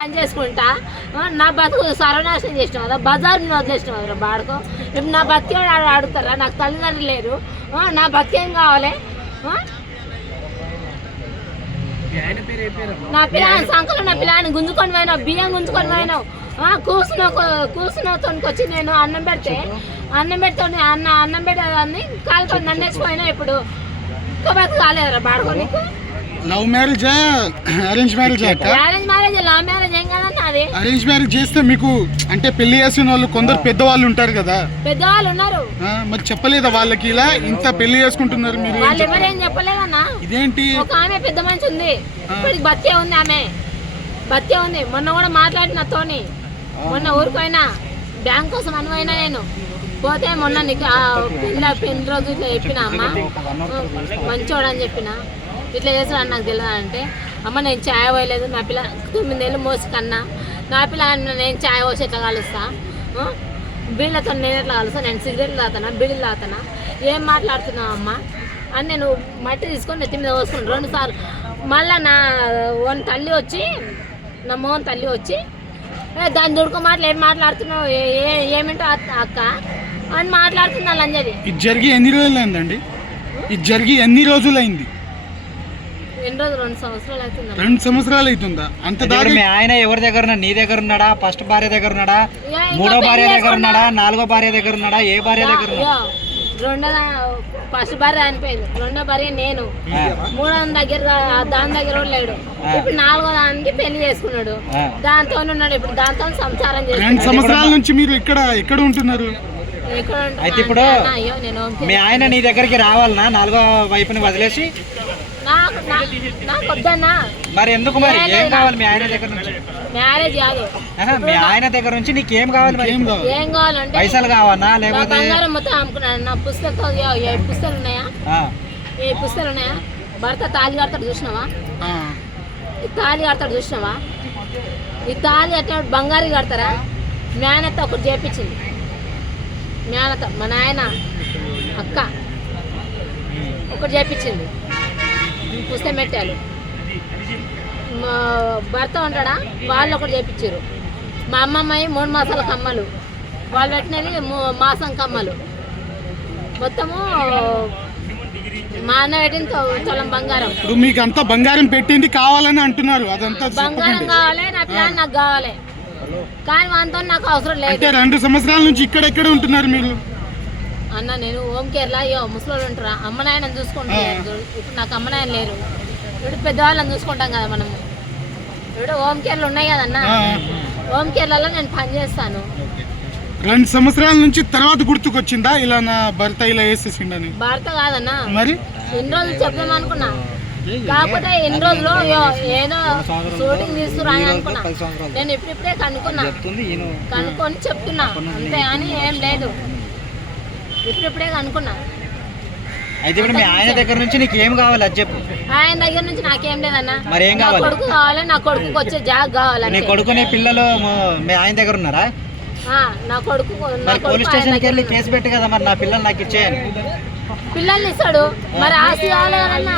పని చేసుకుంటా? నా బతుకు సర్వనాశనం చేసిన కదా బజార్ని వదిలేసిన కదా బాడుకో. ఇప్పుడు నా బతికే ఆడ ఆడుతారా? నాకు తల్లిదండ్రులు లేరు. ఆ, నా బతికేం కావాలి? ఆ? నా పిల్లని సంకలు నా పిల్లని గుంజుకొని పోయినావు బియ్యం గుంజుకొని పోయినావు. ఆ, కూర్చున్న కూర్చున్నతోనికి వచ్చి నేను అన్నం పెడితే అన్నం పెడితే అన్న అన్నం పెట్టేదాన్ని కాలుకొని నన్ను వేసిపోయినా ఇప్పుడు. ఇంకా బతుకు కాలేదురా బాడుకో నీకు? లవ్ మ్యారేజ్ అరేంజ్ మ్యారేజ్ అక్క మ్యారేజ్ మ్యారేజ్ లవ్ మ్యారేజ్ అది అరేంజ్ మ్యారేజ్ చేస్తే మీకు అంటే పెళ్ళి చేసిన వాళ్ళు కొందరు పెద్దవాళ్ళు ఉంటారు కదా. పెద్దవాళ్ళు ఉన్నారు. ఆ, మరి చెప్పలేదా వాళ్ళకి ఇలా ఇంత పెళ్ళి చేసుకుంటున్నారు మీరు వాళ్ళు చెప్పారు? ఎవరేం చెప్పలేదన్నా? ఇదేంటి? ఒక ఆమె పెద్ద మనిషి ఉంది. ఇప్పటికి ఉంది ఆమె. బత్తే ఉంది. మొన్న కూడా మాట్లాడిన తోని. మొన్న ఊరిపోయినా బ్యాంక్ కోసం అనువైనా నేను. పోతే మొన్న నీకు ఆ పెళ్ళి రోజు ఇట్లా చెప్పిన అమ్మ. మంచోడు అని చెప్పిన. ఇట్లా చేస్తాడు నాకు తెలియదు అంటే అమ్మ నేను ఛాయ్ పోయలేదు. నా పిల్ల తొమ్మిదేళ్ళు మోసి కన్నా నా పిల్ల నేను ఛాయ్ పోసి ఎట్లా కలుస్తా? ఆ? బీళ్ళతో నేను ఎట్లా కలుస్తా? నేను సిగరెట్లు తాగుతానా? బీడీలు తాగుతానా? ఏం మాట్లాడుతున్నావు అమ్మ? అని నేను మట్టి తీసుకొని నెత్తి మీద పోసుకున్నాను రెండు సార్లు. మళ్ళీ నా వన్ తల్లి వచ్చి నా మోహన్ తల్లి వచ్చి దాని దుడుకు మాటలు ఏం మాట్లాడుతున్నావు? ఏ- ఏ- ఏమిటో అత్త- అక్క? అని మాట్లాడుతున్నా లంజది. ఇది జరిగి ఎన్ని రోజులు అయిందండి ఇది జరిగి ఎన్ని రోజులైంది? అయింది రెండు సంవత్సరాలు అవుతుంది? రెండు సంవత్సరాలు అవుతుందా? అంత మీ ఆయన ఎవరి దగ్గర ఉన్నాడు నీ దగ్గర ఉన్నాడా? ఫస్ట్ భార్య దగ్గర ఉన్నాడా? మూడో భార్య దగ్గర. ఉన్నాడా? నాలుగో భార్య దగ్గర ఉన్నాడా? ఏ భార్య దగ్గర రెండో ఫస్ట్ భార్య రెండో భార్య నేను. మూడో దగ్గర దాని దగ్గర కూడా లేడు. ఇప్పుడు నాలుగో దానికి పెళ్ళి చేసుకున్నాడు. దాంతో ఉన్నాడు. ఇప్పుడు దాంతో సంసారం రెండు సంవత్సరాల నుంచి మీరు ఇక్కడ ఎక్కడ ఉంటున్నారు? అయితే ఇప్పుడు అంటే, అయ్యో నేను మీ ఆయన నీ దగ్గరికి రావాలనా? నాలుగో వైపుని వదిలేసి? మరి ఎందుకు మరి? ఏం కావాలి మీ ఆయన దగ్గర నుంచి? మ్యారేజ్ కాదు. మీ ఆయన దగ్గర నుంచి నీకేం కావాలి మరి? ఏం కావాలి? ఏం కావాలంటే పైసలు కావాలా లేకపోతే బంగారం మొత్తం అమ్ముకున్నాను. నా పుస్తకాలు ఏ పుస్తకాలు ఉన్నాయా? ఏ పుస్తకాలు ఉన్నాయా? భర్త తాళి కడతాడు చూసినావా? తాళి కడతాడు చూసినావా? ఈ తాళి కట్టినప్పుడు బంగారు కడతారా? మేనత్త ఒకటి చేపించింది. మేనత్త మా నాయన అక్క ఒకటి చేపించింది. పుస్తకం పెట్టారు. మా భర్త ఉంటాడా? వాళ్ళు ఒకటి చేపించారు. మా అమ్మమ్మాయి మూడు మాసాల కమ్మలు. వాళ్ళు పెట్టినవి మాసం కమ్మలు. మొత్తము మా అన్న పెట్టిన తులం బంగారం. ఇప్పుడు మీకు అంతా బంగారం పెట్టింది కావాలని అంటున్నారు. అదంతా బంగారం కావాలి నా పిల్లలు నాకు కావాలి. కానీ వాళ్ళతో నాకు అవసరం లేదు. అంటే రెండు సంవత్సరాల నుంచి ఇక్కడ ఎక్కడ ఉంటున్నారు మీరు? అన్న నేను హోమ్ కేర్లో అయ్యో ముసలోళ్ళు ఉంటారా? అమ్మ నాయనని చూసుకుంటలేదు ఇప్పుడు నాకు అమ్మ నాయన లేరు. ఇప్పుడు పెద్దవాళ్ళని చూసుకుంటాం కదా మనము. ఇప్పుడు హోమ్ కేర్లు ఉన్నాయి కదన్న హోమ్ కేర్లలో నేను పని చేస్తాను. రెండు సంవత్సరాల నుంచి తర్వాత గుర్తుకొచ్చిందా? ఇలా నా భర్త ఇలా వేసేసిండని. భారత కాదన్న. మరి? ఎన్ని రోజులు చెప్దాం అనుకున్నా. కాకపోతే ఎన్ని రోజులు ఏదో షూటింగ్ తీస్తురా అని అనుకున్నా. నేను ఇప్పుడిప్పుడే కనుక్కున్నా. కనుక్కొని చెప్తున్నా. అంతే అని ఏం లేదు. ఇప్పుడిప్పుడే కనుక్కున్నా. అయితే ఇప్పుడు మీ ఆయన దగ్గర నుంచి నీకు ఏం కావాలి అది చెప్పు. ఆయన దగ్గర నుంచి నాకేం లేదన్న. మరి ఏం నా కావాలి? కొడుకు కావాలి నా కొడుకుకి వచ్చే జాగ్ కావాలి నీ అంతే. కొడుకునే పిల్లలు మ- ఆయన దగ్గర ఉన్నారా? నా కొడుకు నా మరి కొడుకు పోలీస్ స్టేషన్కి వెళ్ళి కేసు పెట్టి కదా మరి నా పిల్లలు నాకు ఇచ్చేయని పిల్లల్ని ఇస్తాడు. మరి ఆస్తి కావాలి కదన్నా.